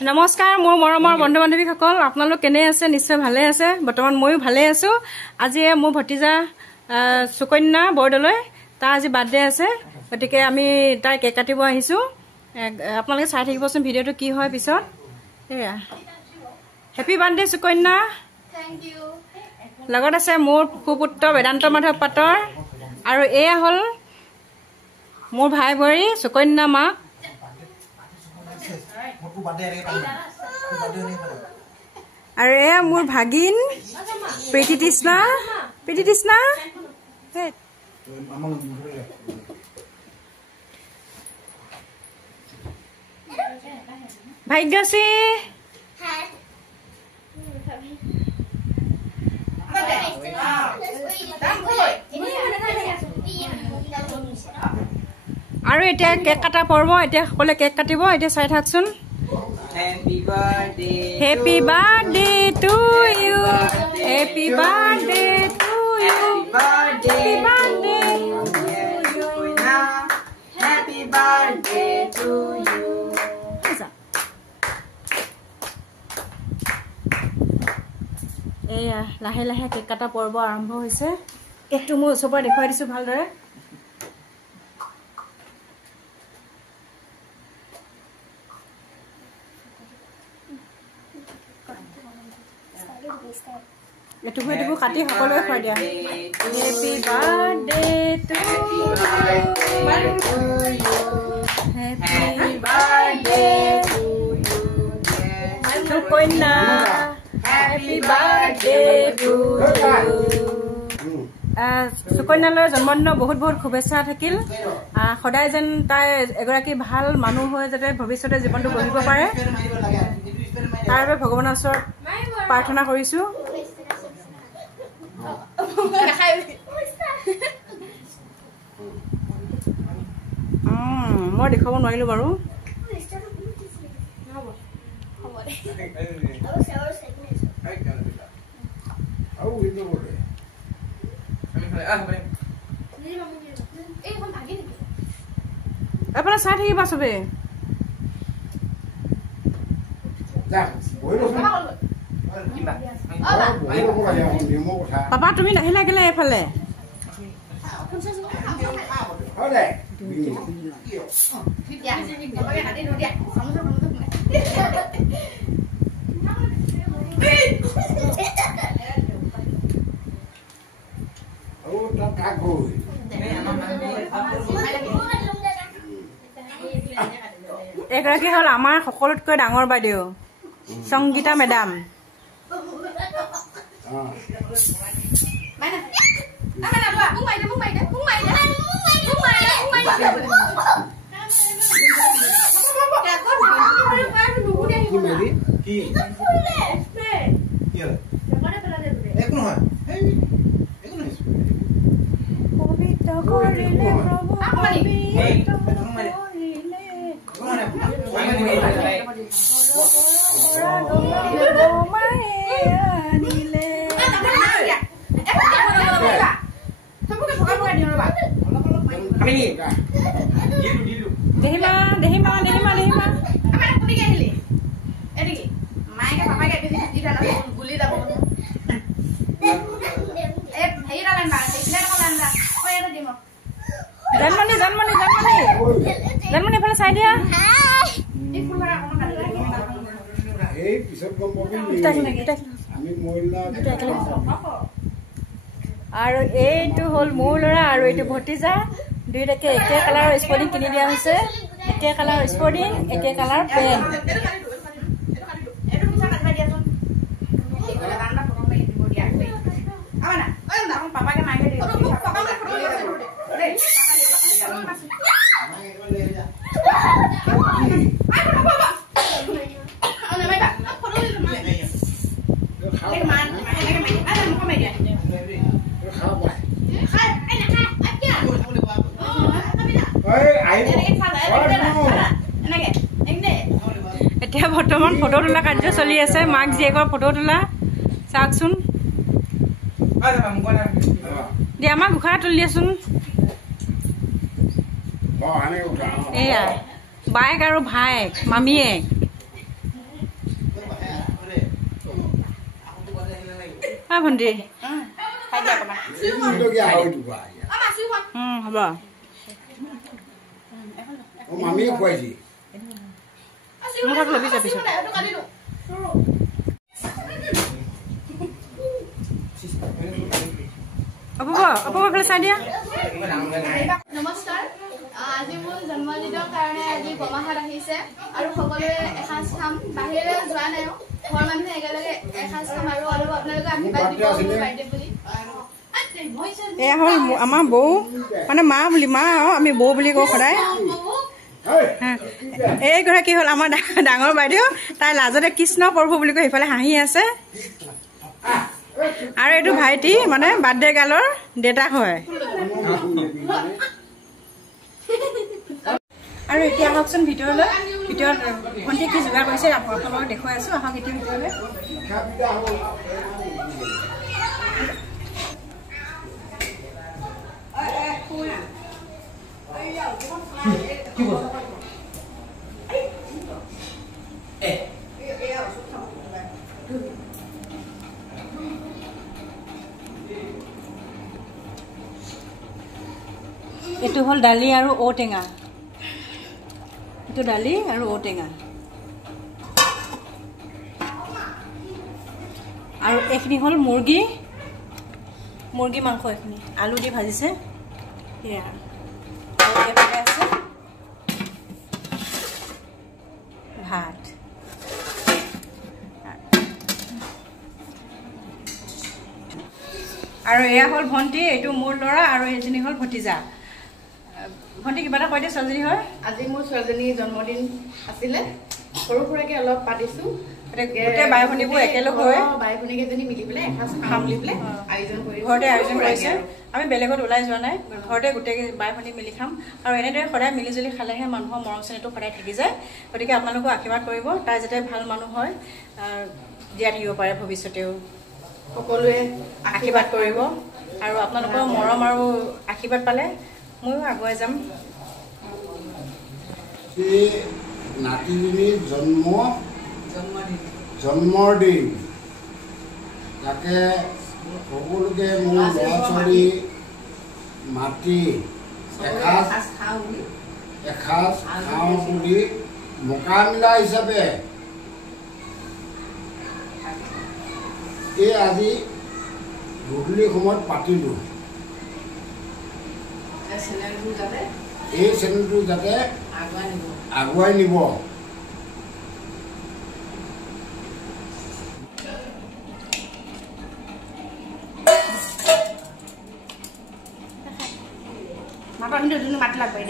নমস্কাৰ মোৰ মৰমৰ বন্ধু বান্ধৱীসকল আপোনালোক কেনে আছে নিশ্চয় ভালে আছে বৰ্তমান ময়ো ভালে আছো আজি মোৰ ভতিজা সুকন্যা বৰদলৈ তাৰ আজি বাৰ্থডে আছে গতিকে আমি তাৰ কেক কাটিব আহিছো আপোনালোকে চাই থাকিবচোন ভিডিওটো কি হয় পিছত এয়া happy birthday Sukanya thank you লগত আছে মোৰ সুপুত্ৰ বেদান্ত মাধৱ পাটৰ আৰু এয়া হল মোৰ ভাই ভৰি সুকন্যা মাক আৰু এয়া মোৰ ভাগিন প্ৰীতি তৃষ্ণা ভাগ্যশ্ৰী আৰু এতিয়া কেক কাটা পৰ্ব এতিয়া সকলোৱে কেক কাটিব এতিয়া চাই থাকচোন Happy birthday to you. Happy birthday to you. Happy birthday to you. Happy birthday to you. এয়া লাহে লাহে কেক কাটা পৰ্ব আৰম্ভ হৈছে কেকটো মই ওচৰৰ পৰা দেখুৱাই দিছো ভালদৰে এটুকু কাটি সকলোৱে খুৱাই দিয়া happy birthday to you happy birthday to you Sukanya happy birthday to you সুকন্যালৈ জন্মদিনৰ বহুত বহুত শুভেচ্ছা থাকিল সদায় যেন তাই এগৰাকী ভাল মানুহ হৈ যাতে ভৱিষ্যতে জীৱনটো গঢ়িব পাৰে তাৰ বাবে ভগৱানৰ ওচৰত প্ৰাৰ্থনা কৰিছো মই দেখাব নোৱাৰিলো বাৰু আপোনাৰ চাই থাকিবা চবে পাপা তুমি নাহিলা কেলে এইফালে এগৰাকী হল আমাৰ সকলোতকৈ ডাঙৰ বাইদেউ সংগীতা মেডাম জন্মনি এফালে চাই দিয়া আৰু এইটো হল মোৰ ল'ৰা আৰু এইটো ভতিজা দুইটাকে একে কালাৰৰ স্পৰ্টিং কিনি দিয়া হৈছে একে কালাৰৰ স্পৰ্টিং একে কালাৰ পেণ্ট এতিয়া বৰ্তমান ফটো তোলা কাৰ্য চলি আছে মাক জীয়েকৰ ফটো তোলা চাওকচোন দিয়া আমাক ঘোষা তুলিয়াচোন এয়া বাইক আৰু ভাইক মামীয়েক ভণ্টি খাই দিয়া অকণমান হ'ব মামীয়ে খুৱাইছি মোৰ তাত ল'বি যাবি অপবাইফালে চাই দিয়া নমস্কাৰ আজি মোৰ জন্মদিনৰ কাৰণে আজি বমাহাত আহিছে আৰু সকলোৱে এসাঁজ খাম বাহিৰলৈ যোৱা নাই ঘৰৰ মানুহে একেলগে এসাঁজ খাম আৰু অলপ আপোনালোকে আশীৰ্বাদ দিব মোৰ বাৰ্থডে বুলি এয়া হ'ল আমাৰ বৌ মানে মা বুলি মা আমি বৌ বুলি কওঁ সদায় এইগৰাকী হ'ল আমাৰ ডাঙৰ বাইদেউ তাই লাজতে কৃষ্ণ প্ৰভু বুলি কৈ সেইফালে হাঁহি আছে আৰু এইটো ভাইটি মানে বাৰ্থডে গাৰ্লৰ দেউতাক হয় আৰু এতিয়া আহকচোন ভিতৰত ভণ্টি কি যোগাৰ কৰিছে আপোনালোকক দেখুৱাই আছো আহক এতিয়া ভিতৰলৈ এইটো হ'ল দালি আৰু ঔটেঙা এইটো দালি আৰু ঔটেঙা আৰু এইখিনি হ'ল মুৰ্গী মাংস এইখিনি আলু দি ভাজিছে সেয়া আৰু এইফালে আছে ভাত আৰু এয়া হ'ল ভণ্টি এইটো মোৰ ল'ৰা আৰু এইজনী হ'ল ভতিজা ভণ্টি কিবা এটা কৈ দিয়ে ছোৱালীজনী হয় আজি মোৰ ছোৱালীজনীৰ জন্মদিন আছিলে সৰু সুৰাকে অলপ পাতিছো গোটেই বাই ভনীবোৰ একেলগ হৈ বাই ভনীকেইজনী মিলি পেলাই এসাঁজ খাম বুলি পেলাই আয়োজন কৰি ঘৰতে আয়োজন কৰিছে আমি বেলেগত ওলাই যোৱা নাই ঘৰতে গোটেই বাই ভনী মিলি খাম আৰু এনেদৰে সদায় মিলিজুলি খালেহে মানুহৰ মৰম চেনেহটো সদায় থাকি যায় গতিকে আপোনালোকো আশীৰ্বাদ কৰিব তাই যাতে ভাল মানুহ হয় জীয়াই থাকিব পাৰে ভৱিষ্যতেও সকলোৱে আশীৰ্বাদ কৰিব আৰু আপোনালোকৰ মৰম আৰু আশীৰ্বাদ পালে ময়ো আগুৱাই যাম নাতিজনীৰ জন্মৰ দিন তাকে সকলোকে মোৰ ল'ৰা ছোৱালী মাতি এসাঁজ খাওঁ বুলি মোকামিলা হিচাপে এই আজি গধূলি সময়ত পাতিলোঁ এই চেনেলটো যাতে আগুৱাই নিব মাতি লাগবে